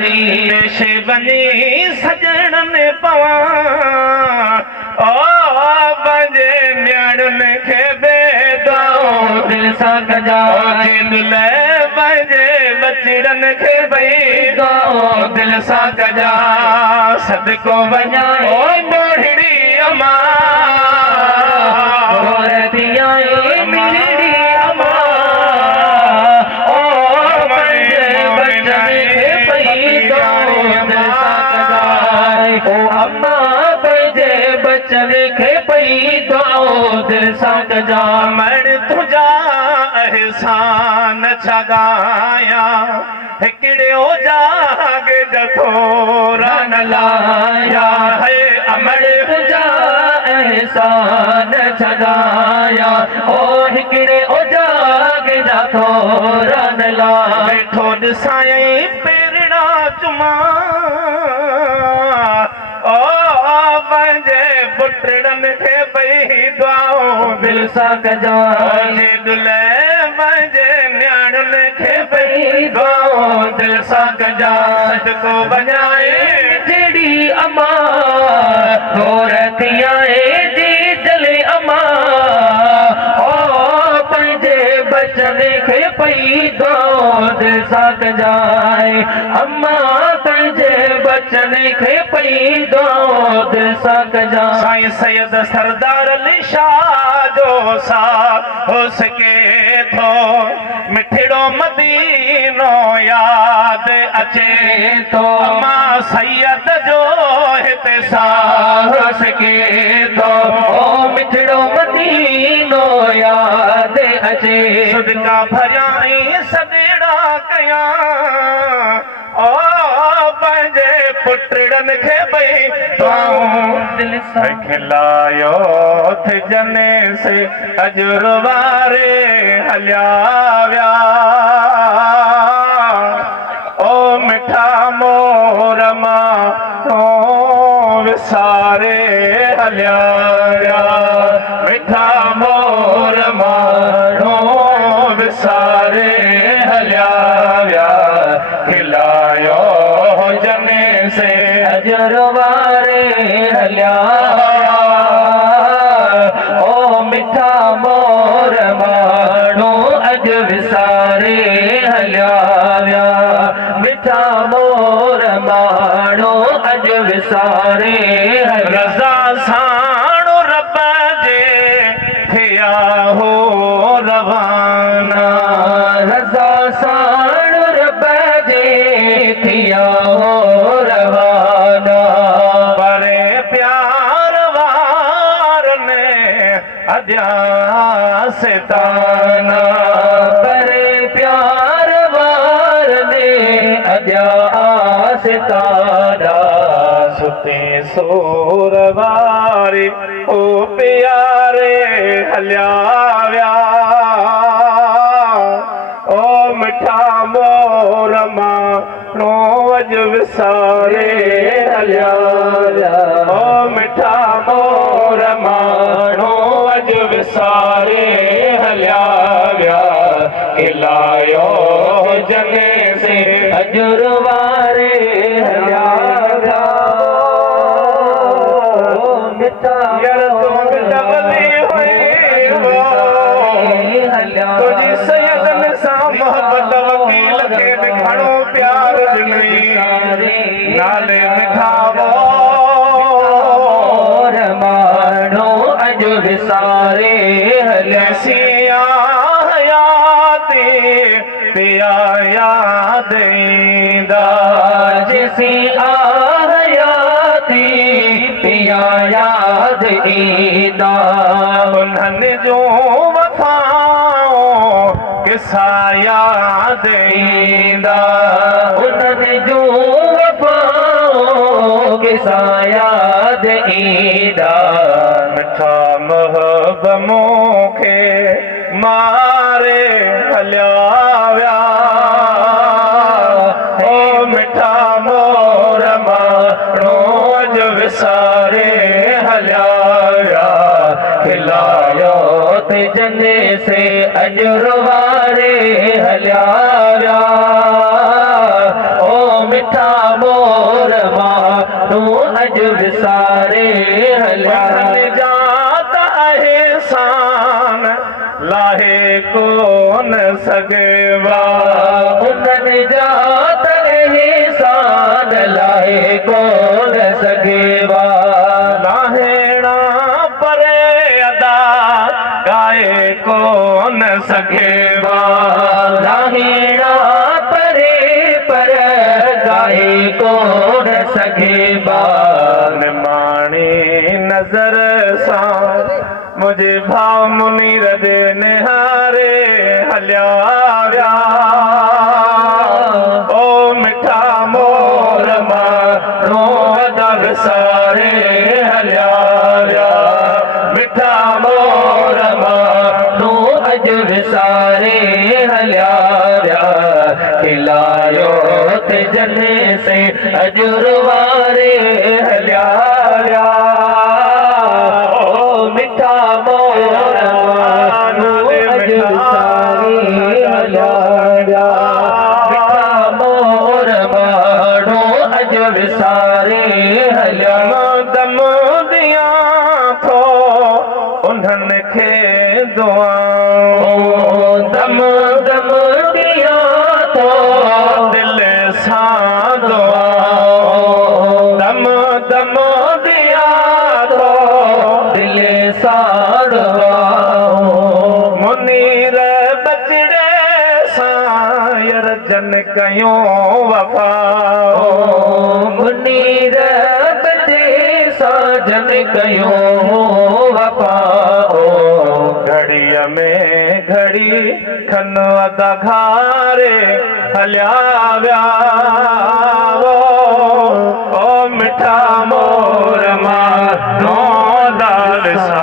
पेश बनी सजन में पवा ओ बजे न्याणन खे बेदाओ दिल सा कजा दिल बजे बचड़न खे बेदाओ दिल सा कजा सदको वञा ओ मोहिड़ी अमा बचन खे पई दुआओ दिल सां कजा मण तुंहिंजा एहसान छा ॻाया हिकिड़े जाग जथोरा न लाया है अमड़ तुंहिंजा एहसान छा ॻाया ओ हिकिड़े जाग जथोरा न लाया वेठो ॾिसां पेरड़ा चुमा पुटड़न खे पई दुआओ दिल सां कजा दुल्हे मुंहिंजे न्याणन खे पई दुआओ दिल सां कजा सदको वञाए जहिड़ी अमा गोर थी आहे जी जले अमा ओ पंहिंजे बचन खे पई दुआओ दिल सां कजा अम्मा पंहिंजे बचन खे पई दुआओ दिल सां कजा साईं सैयद सरदार अली शाह जो सा हो सके थो मिठड़ो मदीनो याद अचे तो अम्मा सैयद जो हिते सा हो सके तो ओ मिठड़ो मदीनो याद अचे सदका भरियाई सदेड़ा कया ओ पंहिंजे पुटड़न खे पई दुआओ दिल सां खिलायो थे जने से अजर वारे हलिया विया ओ मिठा मोर मां विसारे हलिया विया मिठा मोर मां विसारे हलिया विया खिलायो जने से अजर वारे हलिया ओ मिठा मोर माण्हू अज विसारे हलिया विया मिठा मोर माण्हू अज विसारे रज़ा साण रब जे थिया हो रवाना रज़ा साण रब जे थिया हो रवाना परे प्यार वारने अद्या सिताना परे प्यार वारने अद्या सिताना सुते सोर वारे ओ प्यारे हलिया विया ओ मिठा मोर माण्हू अज विसारे हलिया विया ओ मिठा मोर माण्हू अज विसारे हलिया विया खिलायो जने से अजर वारे हलिया विया ओ मिठा यार तुम जबली हुई तुझी सैयदन सां मोहब्बत वकील खे घणो प्यार ॾिनई नाले मिठावो माण्हू अज विसारे हलिया हयाती पिया याद ईंदा जिसी हयाती पिया याद ईंदा उन्हनि जो वफ़ाओ किसा याद ईंदा उन्हनि जो वफ़ाओ किसा याद ईंदा मिठा महब मूंखे मारे हलिया विया ओ मिठा मोर माण्हू अज विसारे हलिया विया खिलायो ते जने से अजर वारे हलिया विया ओ मिठा मिठा मोर मानू अज विसारे हलिया निजात एहसान लाहे कोन सगवा निजात एहसान लाहे कोन सगवा लाहेणा परे अदा गाए कोन सगवा लाहेणा परे पर गाए कोन सगवा माणी नजर सा मुझे भाव मुनीर दे निहारे हलिया व्या ओ मिठा मोर मानो दग सारे हलिया व्या मिठा मोर मानू अज विसारे हलिया व्या खिलायो ते जने से अजुरवारे हलिया व्या ओ मिठा मोर मानू अज विसारे हलिया व्या मिठा मोर मानू अज विसारे हलिया दम दिया थो उन्हनि खे दुआ दम दम दिया तो दिल सां दुआ दम दम दिया थो दिल साड़वा मुनीर बचड़े सां यर जन कयूं वफा मुनीर बचे साजन कयो वफा घड़ीअ में घड़ी खन अदा घारे हलिया व्या ओ मिठा मोर मानो दाल सा